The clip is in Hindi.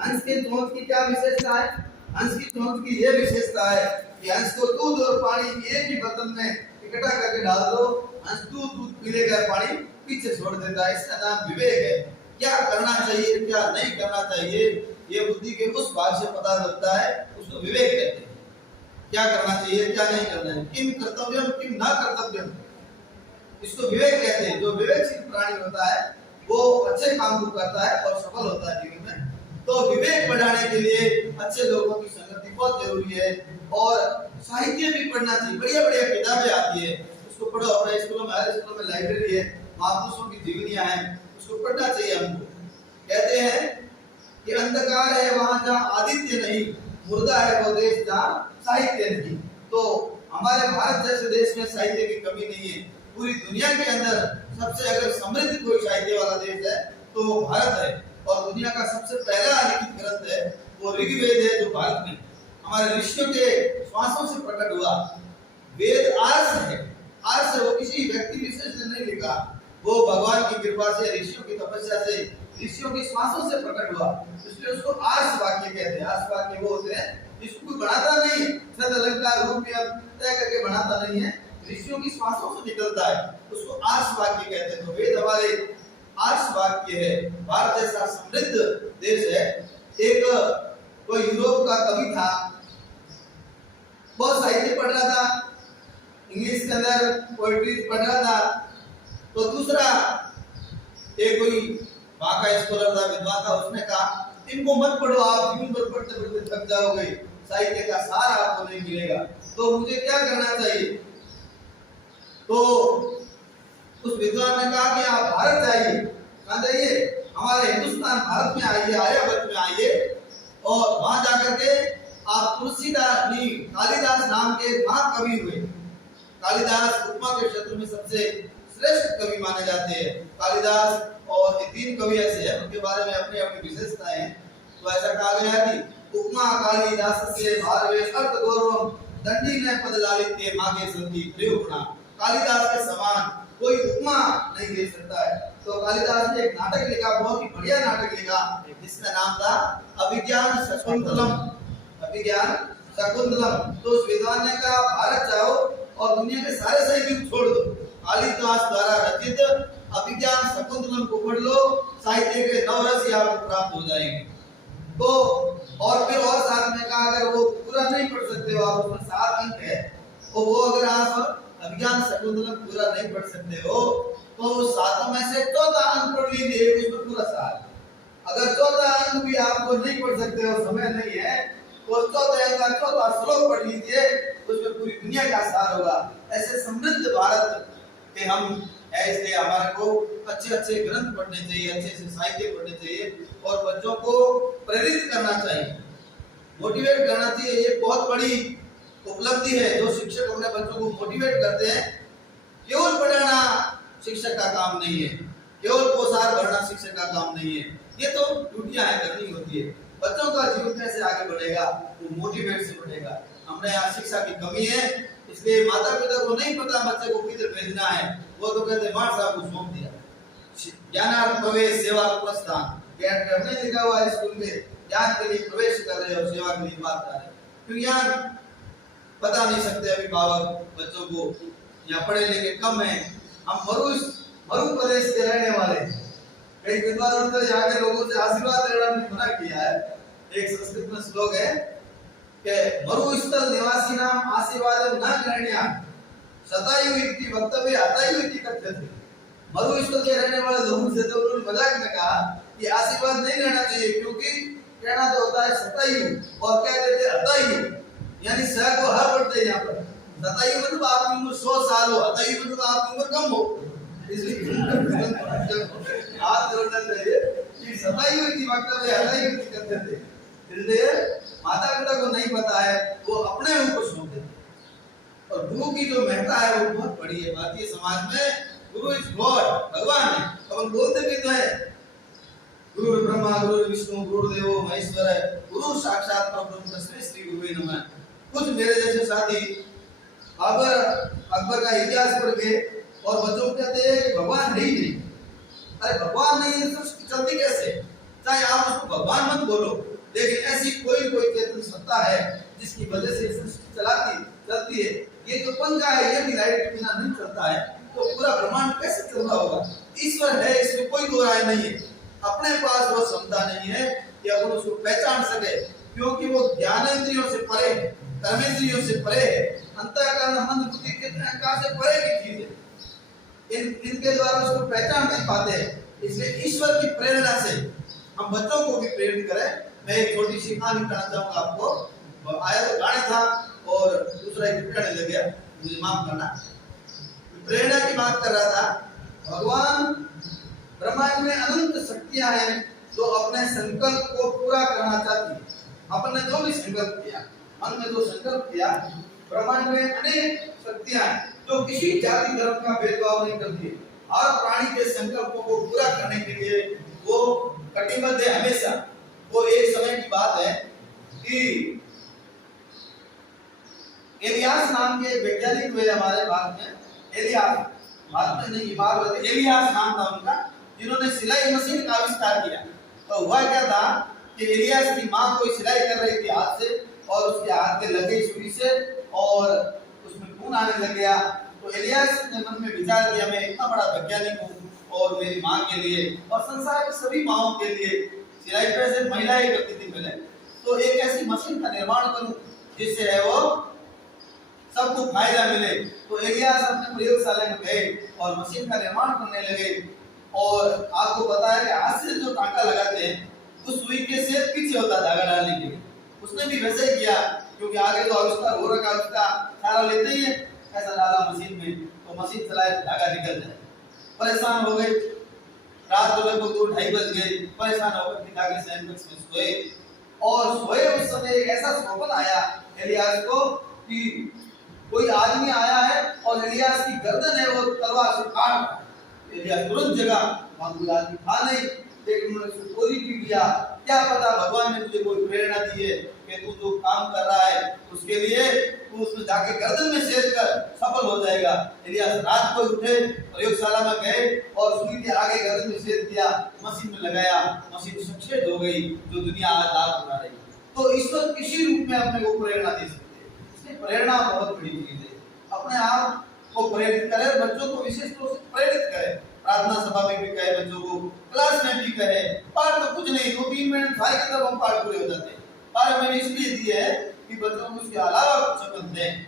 हंस के चोंच की क्या विशेषता है? हंस की चोंच की ये विशेषता है कि हंस को दूध और पानी एक ही बर्तन में इकट्ठा करके डाल दो, हंस दूध पी लेगा, पानी पीछे छोड़ देता है। इसका नाम विवेक है। क्या करना चाहिए क्या नहीं करना चाहिए ये बुद्धि के उस भाग से पता लगता है, उसको विवेक कहते हैं। क्या करना चाहिए क्या नहीं करना है, किम कर्तव्यम किम न कर्तव्यम, इसको विवेक कहते हैं। जो विवेकशील प्राणी होता है वो अच्छे काम को करता है और सफल होता है जीवन में। तो विवेक बढ़ाने के लिए अच्छे लोगों की संगति बहुत जरूरी है। और साहित्य भी पढ़ना चाहिए, बढ़िया बढ़िया किताबें आती है, उसको पढ़ो। अपने स्कूलों में, हर स्कूलों में लाइब्रेरी है, महापुरुषों की जीवनियां हैं, उसको पढ़ना चाहिए हमको। कहते हैं कि अंधकार है वहां जहाँ आदित्य नहीं, मुर्दा है वो देश जहाँ साहित्य नहीं। तो हमारे भारत जैसे देश में साहित्य की कमी नहीं है। पूरी दुनिया के अंदर सबसे अगर समृद्ध कोई साहित्य वाला देश है तो वो भारत है। और दुनिया का सबसे पहला लिखित ग्रंथ है वो ऋग्वेद है, जो भारत में हमारे ऋषियों के श्वासों से प्रकट हुआ। वेद आर्ष है, आर्ष है, वो किसी व्यक्ति विशेष ने नहीं लिखा, वो भगवान की कृपा से, ऋषियों की तपस्या से, ऋषियों की श्वासों से प्रकट हुआ। इसलिए उसको आर्ष वाक्य कहते हैं। आर्ष वाक्य वो होते हैं जिसको कोई बनाता नहीं है, सद अलंकार रूप या तय करके बनाता नहीं है, ऋषियों की श्वासों से निकलता है, उसको आर्ष वाक्य कहते हैं। तो वेद हमारे आर्ष वाक्य है। भारत जैसा समृद्ध देश है। एक कोई यूरोप का कवि था, बहुत साहित्य पढ़ रहा था, इंग्लिश के अंदर पोएट्री पढ़ रहा था। तो दूसरा एक कोई वहां का स्कॉलर था, विद्वान था, उसने कहा इनको मत पढ़ो, आप जीवन भर पढ़ते पढ़ते थक जाओगे, साहित्य का सार आपको नहीं मिलेगा, तो मुझे क्या करना चाहिए? तो उस विद्वान ने कहा कि आप भारत जाइए। कहाँ जाइए? हमारे हिंदुस्तान, भारत में आइए, आर्यावर्त में आइए, और वहां जाकर के आप तुलसीदास कालिदास नाम के महाकवि हुए। कालिदास उपमा के क्षेत्र में सबसे श्रेष्ठ कवि माने जाते हैं। कालिदास और ये तीन कवि ऐसे हैं, उनके बारे में अपनी अपनी विशेषताएं हैं। तो ऐसा कहा गया कि उपमा कालिदास के भारवे अर्थ गौरव दंडी ने पद लालित्य मागे संति प्रयोगुणा। कालिदास के समान कोई उपमा नहीं दे सकता है। तो कालिदास ने एक नाटक लिखा, बहुत ही बढ़िया नाटक लिखा, जिसका नाम था अभिज्ञान शकुंतलम। अभिज्ञान शकुंतलम। तो उस विद्वान ने कहा भारत जाओ और दुनिया के सारे साहित्य छोड़ दो, कालिदास द्वारा रचित अभिज्ञान शकुंतलम को पढ़ लो, साहित्य के नवरस आपको प्राप्त हो जाएंगे। तो और फिर और साथ में कहा अगर वो पूरा नहीं पढ़ सकते हो आप, उसमें 7 अंक है, तो वो अगर आप अभिज्ञान शकुंतलम पूरा नहीं पढ़ सकते हो तो 7 में से 14 अंक पढ़ लीजिए, उसमें पूरा सार। अगर 14 अंक भी आपको नहीं पढ़ सकते हो, समय नहीं है, तो 14 अंक का 14 श्लोक पढ़ लीजिए, उसमें पूरी दुनिया का सार होगा। ऐसे समृद्ध भारत के हम इसलिए हमारे को अच्छे अच्छे ग्रंथ पढ़ने चाहिए, अच्छे अच्छे साहित्य पढ़ने चाहिए और बच्चों को प्रेरित करना चाहिए, मोटिवेट करना चाहिए। ये बहुत बड़ी उपलब्धि है जो शिक्षक अपने बच्चों को मोटिवेट करते हैं। केवल पढ़ाना शिक्षक का काम नहीं है, केवल पोशाक भरना शिक्षक का काम नहीं है, ये तो ड्यूटियां है, करनी होती है। बच्चों का जीवन कैसे आगे बढ़ेगा, वो मोटिवेट से बढ़ेगा। हमने यहाँ शिक्षा की कमी है, इसलिए माता पिता को नहीं पता बच्चे को किधर भेजना है, वो तो कहते मार साहब को सौंप दिया। ज्ञानार्थ प्रवेश सेवा प्रस्थान, ज्ञान करने लिखा हुआ है स्कूल में, ज्ञान के लिए प्रवेश कर रहे हो, सेवा के लिए बात कर रहे हो। क्यों ज्ञान पता नहीं सकते अभिभावक बच्चों को, यहाँ पढ़े लिखे कम है। हम मरु प्रदेश के रहने वाले, कई विद्वानों ने यहाँ के लोगों से आशीर्वाद लेना भी मना किया है। एक संस्कृत में श्लोक है कि मरुस्थल निवासी नाम आशीर्वाद न ग्रहण्या शतायु इति वक्तव्य अतायु इति कथ्यते। मरुस्थल के रहने वाले लोगों से तो उन्होंने मजाक में कहा कि आशीर्वाद नहीं लेना चाहिए, क्योंकि कहना तो होता है शतायु और कह देते अतायु, यानी स को ह पढ़ते हैं यहाँ पर। शतायु मतलब आपकी उम्र 100 साल हो, अतायु मतलब आपकी उम्र कम हो, इसलिए हाथ जोड़ना चाहिए कि शतायु इति वक्तव्य अतायु इति कथ्यते। इसलिए माता पिता को नहीं पता है, वो अपने ऊपर सौंप देते हैं। और गुरु की जो महत्ता है वो बहुत बड़ी है। भारतीय समाज में गुरु इज गॉड, भगवान है। अपन बोलते भी तो है गुरु ब्रह्मा गुरु विष्णु गुरुदेवो महेश्वर, गुरु साक्षात परब्रह्म तस्मै श्री गुरुवे नमः। कुछ मेरे जैसे साथी अकबर का इतिहास पढ़ के और बच्चों को कहते हैं कि भगवान है ही नहीं। अरे भगवान नहीं है तो सृष्टि चलती कैसे? चाहे आप उसको भगवान मत बोलो, लेकिन ऐसी कोई चेतन सत्ता है जिसकी वजह से सृष्टि चलती है। ये जो पंखा है ये भी लाइट के बिना नहीं चलता है, तो पूरा ब्रह्मांड कैसे चल रहा होगा? ईश्वर है, इसमें कोई दो राय नहीं है। अपने पास वो क्षमता नहीं है कि अपन उसको पहचान सके, क्योंकि वो ज्ञानेंद्रियों से परे है, कर्मेंद्रियों से परे है, अंतःकरण मन बुद्धि के अहंकार से परे की चीज है। इनके द्वारा उसको पहचान नहीं पाते हैं। इसलिए ईश्वर की प्रेरणा से हम बच्चों को भी प्रेरित करें। मैं एक छोटी सी कहानी कहना चाहूंगा आपको। आया तो गाने था और दूसरा एक कहने लग गया, मुझे माफ करना। प्रेरणा की बात कर रहा था। भगवान ब्रह्मांड में अनंत शक्तियां हैं जो अपने संकल्प को पूरा करना चाहती है। अपन ने जो भी संकल्प किया, मन में जो संकल्प किया, ब्रह्मांड में अनेक शक्तियां हैं जो किसी जाति धर्म का भेदभाव नहीं करती। हर प्राणी के संकल्पों को पूरा करने के लिए वो कटिबद्ध है हमेशा। वो एक समय की बात है कि एलियास नाम के वैज्ञानिक हुए हमारे भारत में। भारत में नहीं, भारत में एलियास नाम था उनका, जिन्होंने सिलाई मशीन का आविष्कार किया। तो हुआ क्या था कि एलियास की माँ कोई सिलाई कर रही थी हाथ से, और उसके हाथ के लगे सुई से और उसमें खून आने लग गया। तो एलियास ने मन में विचार किया, मैं इतना बड़ा वैज्ञानिक हूँ और मेरी माँ के लिए और संसार की सभी माँओं के लिए, सिलाई पैसे महिलाएं करती थी पहले, तो एक ऐसी मशीन का निर्माण करूं जिससे है वो सबको फायदा मिले। तो एलियास अपने प्रयोगशाला में गए और मशीन का निर्माण करने लगे। और आपको पता है कि हाथ से जो टांका लगाते हैं उस सुई के से पीछे होता है धागा डालने के लिए। उसने भी वैसे ही किया, क्योंकि आगे तो आविष्कार हो रखा, उसका सारा लेते ही है, ऐसा डाला मशीन में, तो मशीन चलाए तो धागा निकल जाए। परेशान हो गए, रात को लगभग 2-2:30 बज गए। परेशान होकर पिता के शयन कक्ष में सोए, और सोए उस समय एक ऐसा स्वप्न आया एलियास को कि कोई आदमी आया है और एलियास की गर्दन है वो तलवार से काट रहा है। एलियास तुरंत जगा, वहां कोई आदमी था नहीं, लेकिन उन्होंने उसको गोली पी लिया। क्या पता भगवान ने तुझे कोई प्रेरणा दी है कि तू जो काम कर रहा है उसके लिए तू उसमें जाके गर्दन में छेद कर सफल हो जाएगा। एलियास रात को उठे, प्रयोगशाला में गए और सुई के आगे गर्दन में छेद किया, मशीन में लगाया, मशीन सक्षेद हो गई, जो दुनिया आज रात बना रही। तो ईश्वर किसी रूप में अपने को प्रेरणा दे सकते हैं। इसलिए प्रेरणा बहुत बड़ी चीज है। अपने आप को प्रेरित करें, बच्चों को विशेष रूप से प्रेरित करें। प्रार्थना सभा में भी कहे बच्चों को, क्लास में भी कहे। पाठ तो कुछ नहीं, 2-3 मिनट भाई के तब हम पाठ पूरे हो जाते हैं। पाठ मैंने इसलिए दिए है कि बच्चों को उसके अलावा कुछ समझ दें।